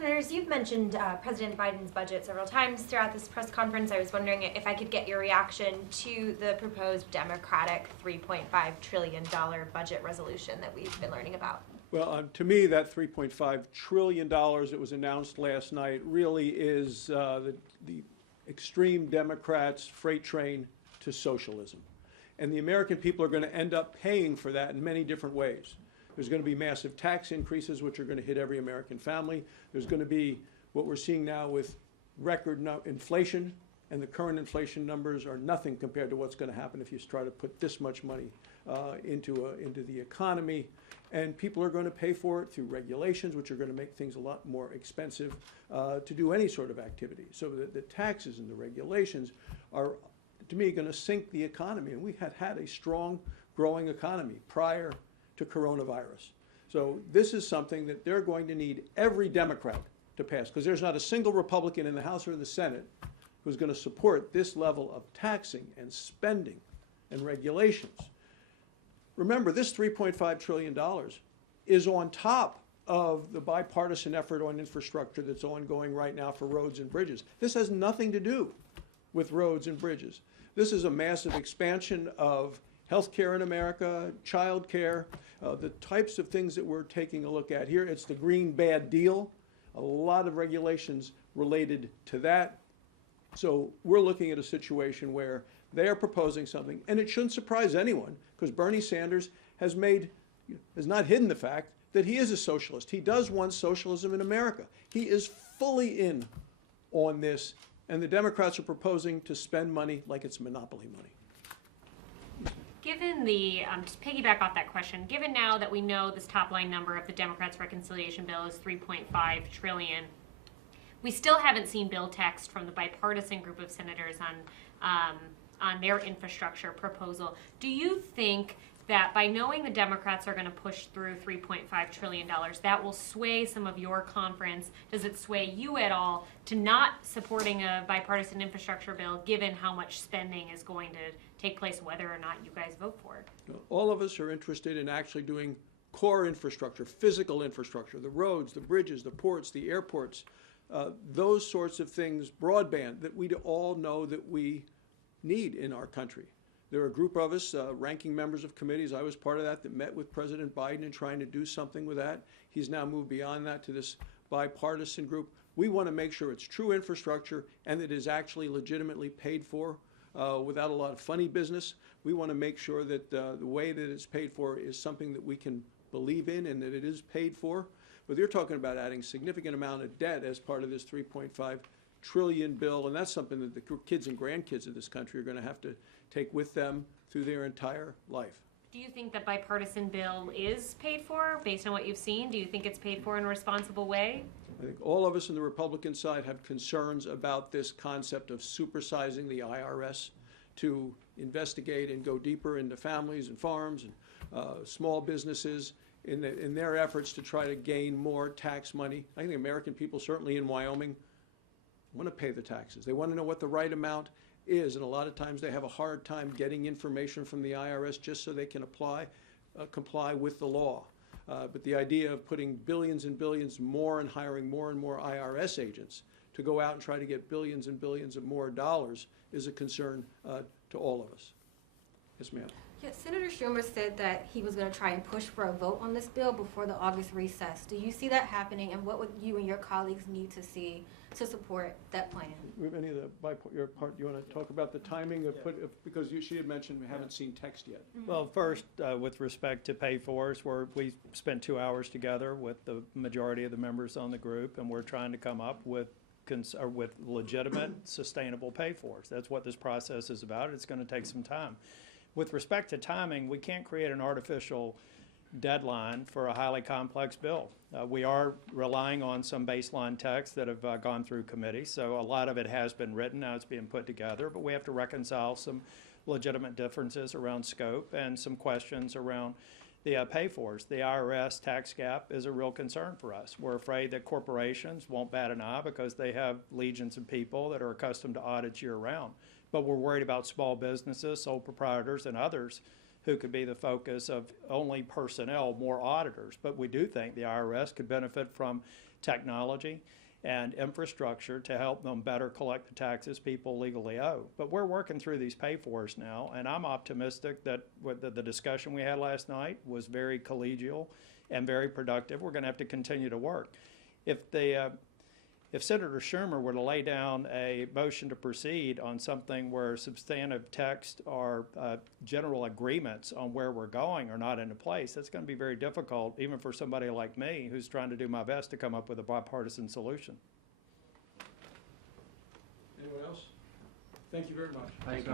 Senators, you've mentioned President Biden's budget several times throughout this press conference. I was wondering if I could get your reaction to the proposed Democratic $3.5 trillion budget resolution that we've been learning about. Well, to me, that $3.5 trillion that was announced last night really is the extreme Democrats' freight train to socialism. And the American people are going to end up paying for that in many different ways. There's going to be massive tax increases, which are going to hit every American family. There's going to be what we're seeing now with record inflation, and the current inflation numbers are nothing compared to what's going to happen if you try to put this much money into the economy. And people are going to pay for it through regulations, which are going to make things a lot more expensive to do any sort of activity. So the taxes and the regulations are, to me, going to sink the economy. And we had a strong, growing economy prior to coronavirus. So this is something that they're going to need every Democrat to pass, because there's not a single Republican in the House or the Senate who's going to support this level of taxing and spending and regulations. Remember, this $3.5 trillion is on top of the bipartisan effort on infrastructure that's ongoing right now for roads and bridges. This has nothing to do with roads and bridges. This is a massive expansion of health care in America, child care, the types of things that we're taking a look at here. It's the green bad deal, a lot of regulations related to that. So we're looking at a situation where they are proposing something, and it shouldn't surprise anyone, because Bernie Sanders has not hidden the fact that he is a socialist. He does want socialism in America. He is fully in on this, and the Democrats are proposing to spend money like it's monopoly money. Given the, just piggyback off that question, given now that we know this top line number of the Democrats' reconciliation bill is $3.5 trillion, we still haven't seen bill text from the bipartisan group of senators on their infrastructure proposal. Do you think that by knowing the Democrats are going to push through $3.5 trillion, that will sway some of your conference? Does it sway you at all to not supporting a bipartisan infrastructure bill, given how much spending is going to take place, whether or not you guys vote for it? All of us are interested in actually doing core infrastructure, physical infrastructure, the roads, the bridges, the ports, the airports, those sorts of things, broadband, that we all know that we need in our country. There are a group of us, ranking members of committees, I was part of that met with President Biden and trying to do something with that. He's now moved beyond that to this bipartisan group. We want to make sure it's true infrastructure and that it is actually legitimately paid for without a lot of funny business. We want to make sure that the way that it's paid for is something that we can believe in and that it is paid for. But they're talking about adding significant amount of debt as part of this $3.5 trillion bill, and that's something that the kids and grandkids of this country are going to have to take with them through their entire life. Do you think that bipartisan bill is paid for based on what you've seen? Do you think it's paid for in a responsible way? I think all of us on the Republican side have concerns about this concept of supersizing the IRS to investigate and go deeper into families and farms and small businesses in their efforts to try to gain more tax money. I think the American people, certainly in Wyoming, want to pay the taxes. They want to know what the right amount is, and a lot of times they have a hard time getting information from the IRS just so they can comply with the law. But the idea of putting billions and billions more and hiring more and more IRS agents to go out and try to get billions and billions of more dollars is a concern to all of us. Yes, ma'am. Yeah, Senator Schumer said that he was going to try and push for a vote on this bill before the August recess. Do you see that happening, and what would you and your colleagues need to see to support that plan? Do you have any of your part? Do you want to talk about the timing of because she had mentioned we haven't seen text yet. Well, first, with respect to pay-fors, we spent 2 hours together with the majority of the members on the group, and we're trying to come up with legitimate, sustainable pay-fors. That's what this process is about. It's going to take some time. With respect to timing, we can't create an artificial deadline for a highly complex bill. We are relying on some baseline texts that have gone through committee, so a lot of it has been written, now it's being put together, but we have to reconcile some legitimate differences around scope and some questions around the pay-fors. The IRS tax gap is a real concern for us. We're afraid that corporations won't bat an eye because they have legions of people that are accustomed to audits year-round. But we're worried about small businesses, sole proprietors, and others who could be the focus of only personnel, more auditors. But we do think the IRS could benefit from technology and infrastructure to help them better collect the taxes people legally owe. But we're working through these pay-fors now, and I'm optimistic that with the discussion we had last night was very collegial and very productive. We're going to have to continue to work. If Senator Schumer were to lay down a motion to proceed on something where substantive text or general agreements on where we're going are not into place, that's going to be very difficult, even for somebody like me who's trying to do my best to come up with a bipartisan solution. Anyone else? Thank you very much. Thanks,